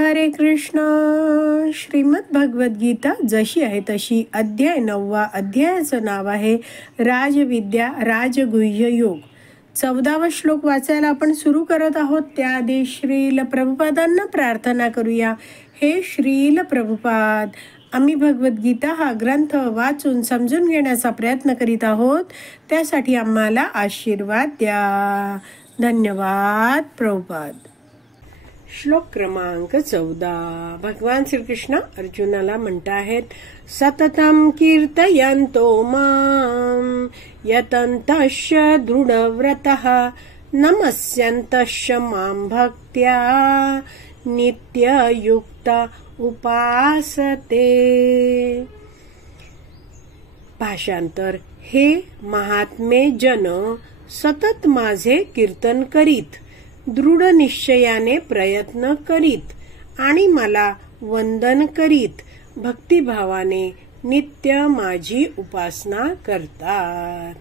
हरे कृष्ण. श्रीमद भगवद गीता जशी आहे तशी, अध्याय 9. अध्यायाचं नाव आहे राजविद्या राजगुह्य योग. 14वा श्लोक वाचायला आपण सुरू करत आहोत. त्याआधी श्रील प्रभुपादांना प्रार्थना करूया. हे श्रील प्रभुपाद, आम्ही भगवद्गीता हा ग्रंथ वाचून समजून घेण्याचा प्रयत्न करीत आहोत. त्यासाठी आम्हाला आशीर्वाद द्या. धन्यवाद प्रभुपाद. श्लोक क्रमांक 14. भगवान श्रीकृष्ण अर्जुनाला म्हणताहेत, सततम कीर्तयन्तो मां यतन्तश्च दृढव्रतः नमस्यन्तश्च मां भक्त्या नित्ययुक्ता उपासते. भाषांतर. हे महात्मे जन, सतत माझे कीर्तन करीत, दृढ निश्चयाने प्रयत्न करीत आणि मला वंदन करीत भक्तिभावाने नित्य माझी उपासना करतात.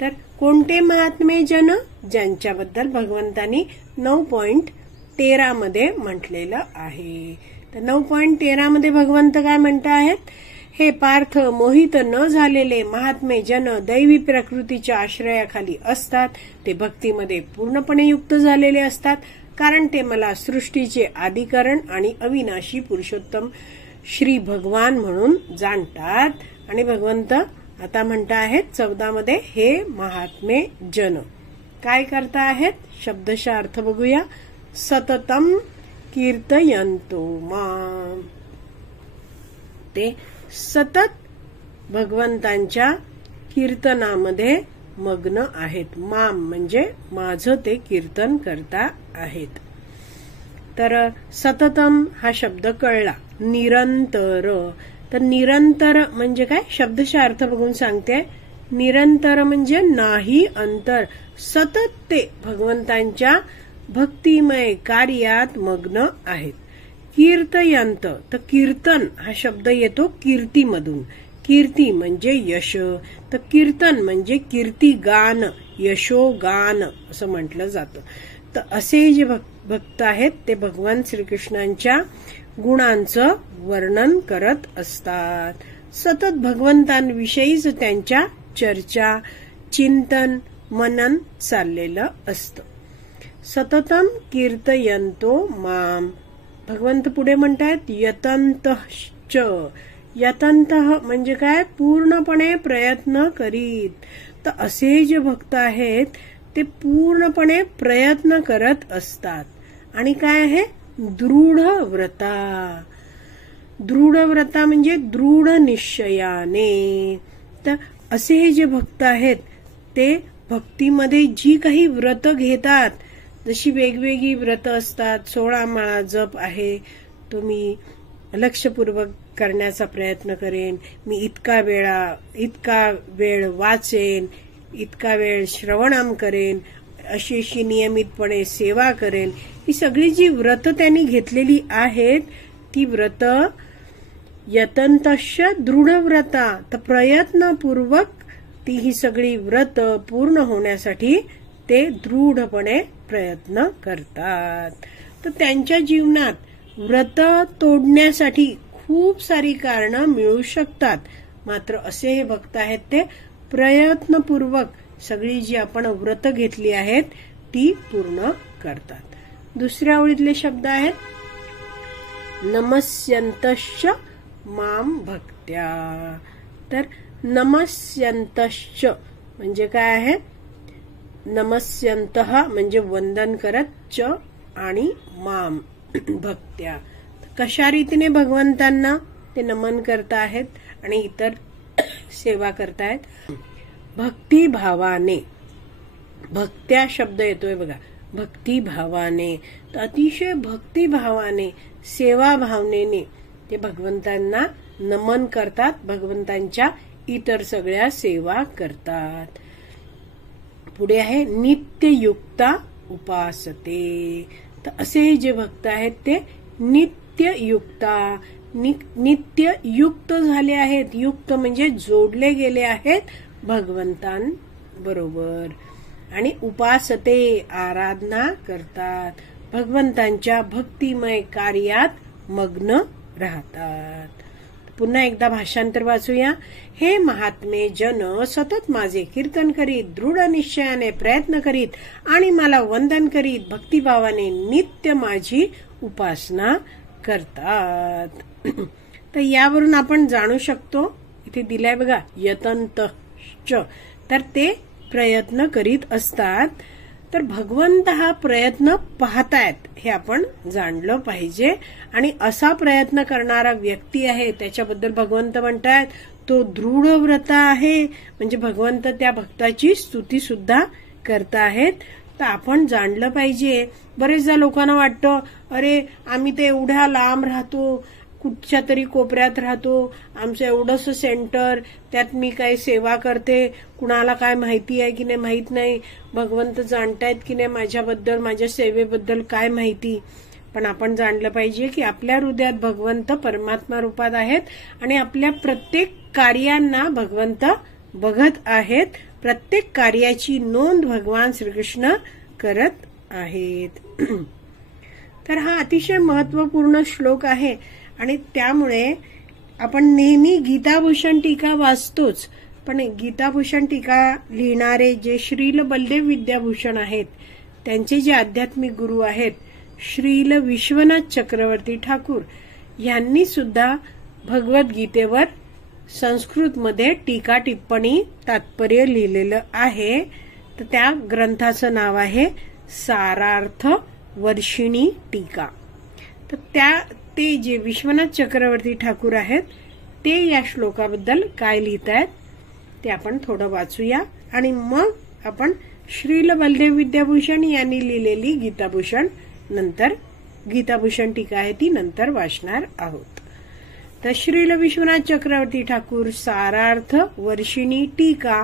तर कोणते महात्मे जन? ज्यांच्याबद्दल भगवंतांनी 9.13 मध्ये म्हटलेलं आहे. तर 9.13 मध्ये भगवंत काय म्हणत आहेत? हे पार्थ, मोहित न झालेले महात्मे जन दैवी प्रकृतीच्या आश्रयाखाली असतात. ते भक्तीमध्ये पूर्णपणे युक्त झालेले असतात, कारण ते मला सृष्टीचे आदिकरण आणि अविनाशी पुरुषोत्तम श्री भगवान म्हणून जाणतात. आणि भगवंत आता म्हणत आहेत 14 मध्ये, हे महात्मे जन काय करता आहेत? शब्दशः अर्थ बघूया. सततम कीर्तयन्तो मां, ते सतत भगवंतांच्या कीर्तनामध्ये मग्न आहेत. माम म्हणजे माझं ते कीर्तन करता आहेत. तर सततम हा शब्द कळला. निरंतर. तर निरंतर म्हणजे काय? शब्दशः अर्थ बघून सांगते. निरंतर म्हणजे नाही अंतर. सतत ते भगवंतांच्या भक्तिमय कार्यात मग्न आहेत. कीर्तयंत, तर कीर्तन हा शब्द येतो कीर्तीमधून. कीर्ती म्हणजे यश, तर कीर्तन म्हणजे कीर्ती गान, यशोगान असं म्हटलं जातं. तर असे जे भक्त आहेत ते भगवान श्रीकृष्णांच्या गुणांचं वर्णन करत असतात. सतत भगवंतांविषयीच त्यांच्या चर्चा, चिंतन, मनन चाललेलं असतं. सततम कीर्तयन्तो माम. भगवंत पुढे म्हणतायत यतन्तश्च. यतंत म्हणजे काय? पूर्णपणे प्रयत्न करीत. तर असे जे भक्त आहेत ते पूर्णपणे प्रयत्न करत असतात. आणि काय आहे? दृढ व्रता. दृढ व्रता म्हणजे दृढ निश्चयाने. तर असे जे भक्त आहेत ते भक्तीमध्ये जी काही व्रत घेतात, जशी वेगवेगळी व्रत असतात. 16 माळा जप आहे, तो मी लक्षपूर्वक करण्याचा प्रयत्न करेन. मी इतका वेळ वाचेन, इतका वेळ श्रवणम करेन, अशी नियमितपणे सेवा करेन. ही सगळी जी व्रत त्यांनी घेतलेली आहेत ती व्रत यतन्तश्च दृढ व्रता. तर प्रयत्नपूर्वक ती ही सगळी व्रत पूर्ण होण्यासाठी ते दृढपणे प्रयत्न करतात. तर त्यांच्या जीवनात व्रत तोडण्यासाठी खूप सारी कारणं मिळू शकतात. मात्र असे हे भक्त आहेत ते प्रयत्नपूर्वक सगळी जी आपण व्रत घेतली आहेत ती पूर्ण करतात. दुसऱ्या ओळीतले शब्द आहेत नमस्यन्तश्च मां भक्त्या. तर नमस्यन्तश्च म्हणजे काय आहे? नमस्यंत म्हणजे वंदन करत, च आणि माम भक्त्या. कशा रीतीने भगवंतांना ते नमन करता आहेत आणि इतर सेवा करतायत? भक्तिभावाने. भक्त्या शब्द येतोय बघा, भक्तिभावाने. तर अतिशय भक्तिभावाने, सेवा भावनेने ते भगवंतांना नमन करतात, भगवंतांच्या इतर सगळ्या सेवा करतात. पुढे आहे नित्ययुक्ता उपासते. तर असे जे भक्त आहेत ते नित्ययुक्ता, नित्ययुक्त झाले आहेत. युक्त म्हणजे जोडले गेले आहेत भगवंतांबरोबर. आणि उपासते आराधना करतात, भगवंतांच्या भक्तिमय कार्यात मग्न राहतात. पुन्हा एकदा भाषांतर वाचूया. हे महात्मे जन सतत माझे कीर्तन करीत, दृढ निश्चयाने प्रयत्न करीत आणि मला वंदन करीत भक्तिभावाने नित्य माझी उपासना करतात. तर यावरून आपण जाणू शकतो, इथे दिलाय बघा यतंतश्च, तर ते प्रयत्न करीत असतात. तर भगवंत हा प्रयत्न पाहतायत हे आपण जाणलं पाहिजे. आणि असा प्रयत्न करणारा व्यक्ती आहे त्याच्याबद्दल भगवंत म्हणतायत तो दृढ व्रत आहे. म्हणजे भगवंत त्या भक्ताची स्तुती सुद्धा करताहेत. तर आपण जाणलं पाहिजे. बरेचदा लोकांना वाटतं अरे आम्ही ते एवढ्या लांब राहतो, कुठच्या तरी कोपऱ्यात राहतो, आमचं एवढंसं सेंटर, त्यात मी काय सेवा करते, कुणाला काय माहिती आहे की नाही माहित नाही, भगवंत जाणतायत की नाही माझ्याबद्दल, माझ्या सेवेबद्दल काय माहिती. पण आपण जाणलं पाहिजे की आपल्या हृदयात भगवंत परमात्मा रूपात आहेत आणि आपल्या प्रत्येक कार्यांना भगवंत बघत आहेत. प्रत्येक कार्याची नोंद भगवान श्रीकृष्ण करत आहेत. तर हा अतिशय महत्वपूर्ण श्लोक आहे आणि त्यामुळे आपण नेहमी गीताभूषण टीका वाचतोच. पण गीताभूषण टीका लिहिणारे जे श्रील बलदेव विद्याभूषण आहेत, त्यांचे जे आध्यात्मिक गुरु आहेत श्रील विश्वनाथ चक्रवर्ती ठाकूर, यांनी सुद्धा भगवद्गीतेवर संस्कृतमध्ये टीका टिप्पणी तात्पर्य लिहिलेलं आहे. तर त्या ग्रंथाचं नाव आहे सारार्थ वर्षिणी टीका. तर ते जे विश्वनाथ चक्रवर्ती ठाकूर आहेत ते या श्लोकाबद्दल काय लिहितायत ते आपण थोडं वाचूया आणि मग आपण श्रील बलदेव विद्याभूषण यांनी लिहिलेली गीताभूषण टीका आहे ती नंतर वाचणार आहोत. तर श्रील विश्वनाथ चक्रवर्ती ठाकूर सारार्थ वर्षिणी टीका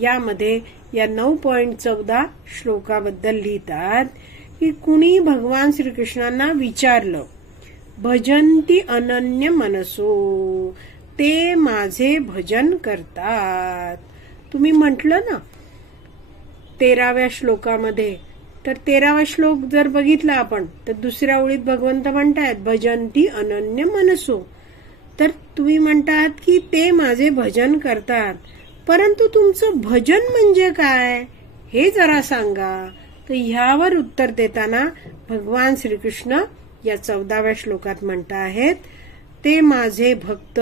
यामध्ये या 9.14 श्लोकाबद्दल लिहितात की कुणी भगवान श्रीकृष्णांना विचारलं, भजंती अनन्य मनसो, ते माझे भजन करतात. तुम्ही म्हटलं ना 13व्या श्लोकामध्ये, तर 13वा श्लोक जर बघितला आपण तर दुसऱ्या ओळीत भगवंत म्हणतायत भजंती अनन्य मनसो. तर तुम्ही म्हणतात की ते माझे भजन करतात, परंतु तुमचं भजन म्हणजे काय हे जरा सांगा. तर ह्यावर उत्तर देताना भगवान श्रीकृष्ण या 14व्या श्लोकात म्हणता आहेत, ते माझे भक्त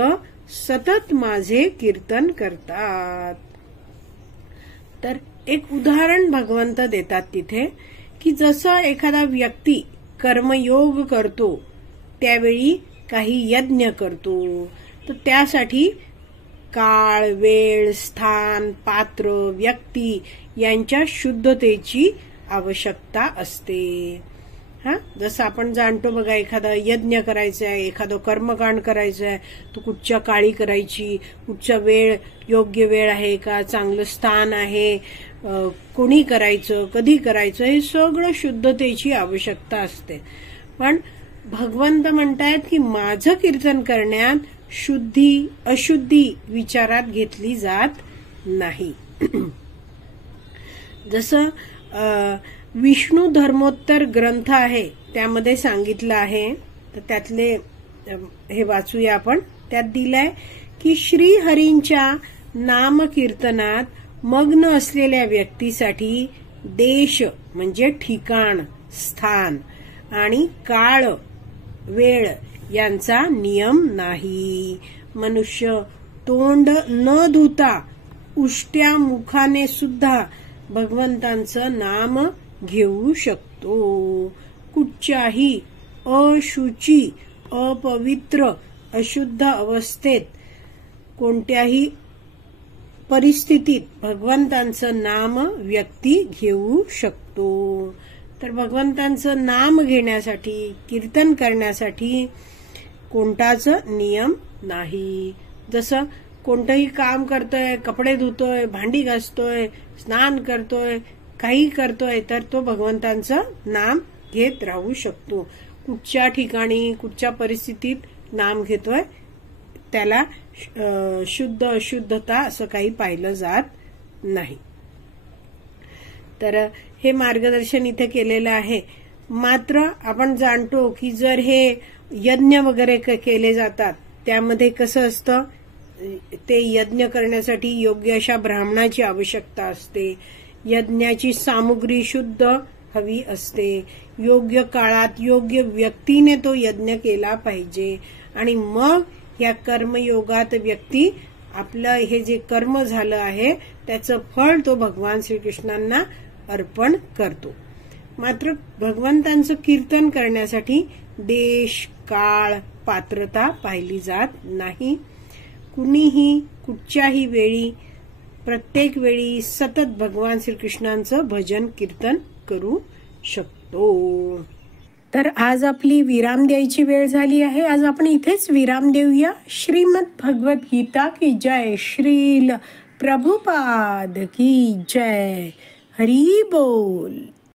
सतत माझे कीर्तन करतात. तर एक उदाहरण भगवंत देतात तिथे की जसं एखादा व्यक्ती कर्मयोग करतो त्यावेळी काही यज्ञ करतो, तर त्यासाठी काळ, वेळ, स्थान, पात्र, व्यक्ती यांच्या शुद्धतेची आवश्यकता असते. जसं आपण जाणतो बघा, एखादा यज्ञ करायचा आहे, एखादं कर्मकांड करायचं आहे, तो कुठच्या काळी करायची, कुठच्या वेळ योग्य वेळ आहे का, चांगलं स्थान आहे, कोणी करायचं, कधी करायचं, हे सगळं शुद्धतेची आवश्यकता असते. पण भगवंत म्हणतायत की माझं कीर्तन करण्यात शुद्धी अशुद्धी विचारात घेतली जात नाही. जसं विष्णू धर्मोत्तर ग्रंथ आहे त्यामध्ये सांगितलं आहे, तर त्यातले हे वाचूया आपण. त्यात दिलंय की श्रीहरींच्या नामकीर्तनात मग्न असलेल्या व्यक्तीसाठी देश म्हणजे ठिकाण, स्थान आणि काळ, वेळ यांचा नियम नाही. मनुष्य तोंड न धुता उष्ट्या मुखाने सुद्धा भगवंतांचं नाम घेऊ शकतो. कुठच्याही अशुची, अपवित्र, अशुद्ध अवस्थेत कोणत्याही परिस्थितीत भगवंतांचं नाम व्यक्ती घेऊ शकतो. तर भगवंतांचं नाम घेण्यासाठी, कीर्तन करण्यासाठी कोणताच नियम नाही. जसं कोणतंही काम करतोय, कपडे धुतोय, भांडी घासतोय, स्नान करतोय, काही करतोय, तर तो भगवंतांचं नाम घेत राहू शकतो. कुठच्या ठिकाणी, कुठच्या परिस्थितीत नाम घेतोय त्याला शुद्ध अशुद्धता असं काही पाहिलं जात नाही. तर हे मार्गदर्शन इथे केलेलं आहे. मात्र आपण जाणतो की जर हे यज्ञ वगैरे केले जातात त्यामध्ये कसं असतं, ते यज्ञ करण्यासाठी योग्य अशा ब्राह्मणाची आवश्यकता असते, यज्ञाची सामुग्री शुद्ध हवी असते, योग्य काळात योग्य व्यक्तीने तो यज्ञ केला पाहिजे आणि मग या कर्मयोगात व्यक्ती आपलं हे जे कर्म झालं आहे त्याचं फळ तो भगवान श्रीकृष्णांना अर्पण करतो. मात्र भगवंतांचं कीर्तन करण्यासाठी देश, काळ, पात्रता पाहिली जात नाही. कुणीही कुठच्याही वेळी प्रत्येक वेळी सतत भगवान श्रीकृष्णांचं भजन कीर्तन करू शकतो. तर आज आपली विराम द्यायची वेळ झाली आहे. आज आपण इथेच विराम देऊया. श्रीमद भगवत गीता की जय. श्रील प्रभुपाद की जय. हरी बोल.